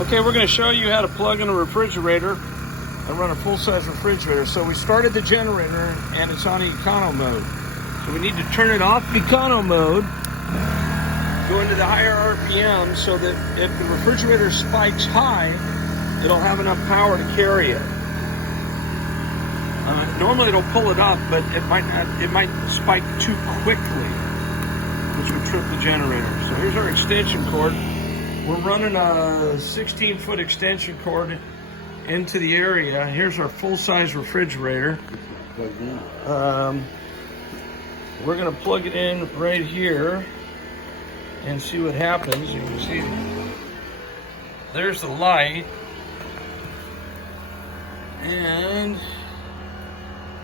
Okay, we're going to show you how to plug in a refrigerator and run a full-size refrigerator. So we started the generator and it's on econo mode. So we need to turn it off econo mode, go into the higher RPM so that if the refrigerator spikes high, it'll have enough power to carry it. Normally it'll pull it up, but it might not. It might spike too quickly, which would trip the generator. So here's our extension cord. We're running a 16-foot extension cord into the area. Here's our full-size refrigerator. We're gonna plug it in right here and see what happens. You can see there's the light, and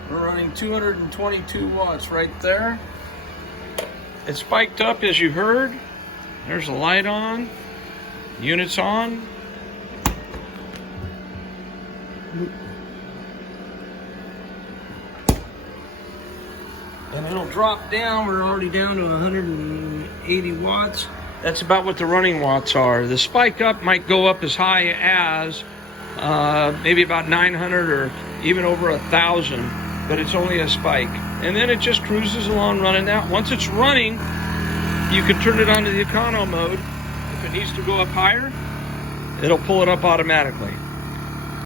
we're running 222 watts right there. It spiked up, as you heard. There's the light on. Unit's on. And it'll drop down. We're already down to 180 watts. That's about what the running watts are. The spike up might go up as high as maybe about 900 or even over 1,000, but it's only a spike. And then it just cruises along running that. Once it's running, you can turn it onto the econo mode. If it needs to go up higher, it'll pull it up automatically.